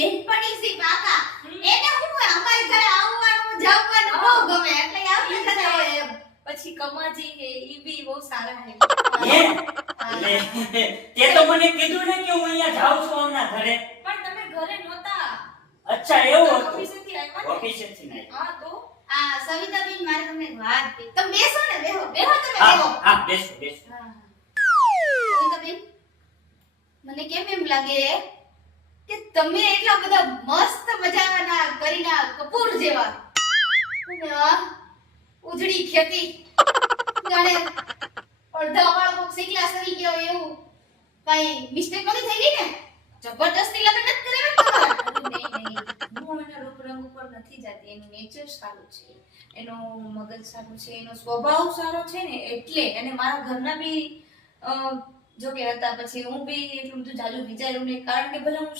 બેનપણી સી પાકા એને હું અમારી ઘરે આવવાનું જમવાનું બહુ ગમે એટલે આવી ઘરે હોય એમ પછી કમાજી હે ઈ બી બહુ સારા હે તે તો મને કીધું ને કે હું અહીંયા જાઉં છું હમણાં ઘરે. પણ તમે ઘરે નહોતા અચ્છા એવું હતું. ઓફિસેથી આવ્યા ને? ઓફિસેથી નહીં. હા તો આ સવિતાબેન મારે તમને એક વાત કહી તમે બેસો ને બેહો બેહો તમે હા બેહો હા બેસો બેસો. સવિતાબેન મને કેમ એમ લાગે કે તમે એટલા બધા મસ્ત મજાના કરીના કપૂર જેવા અને આ ઉજળી ખેતી જાણે અડધા વાળ કોક શીખલા સરી ગયો એવું કઈ મિસ્ટેક નથી થઈ ગઈ ને જબરદસ્તી લગન નથી કરાવ્યા તમારા નહીં હું એના રૂપ રંગ ઉપર નથી જાતી એનું નેચર સારું છે એનો મગજ સારું છે એનો સ્વભાવ સારો છે ને એટલે અને મારા ઘરના બી જો કે હતા પછી હું બી એટલું બધું જાજુ વિચાર્યું નહીં કારણ કે ભલે હું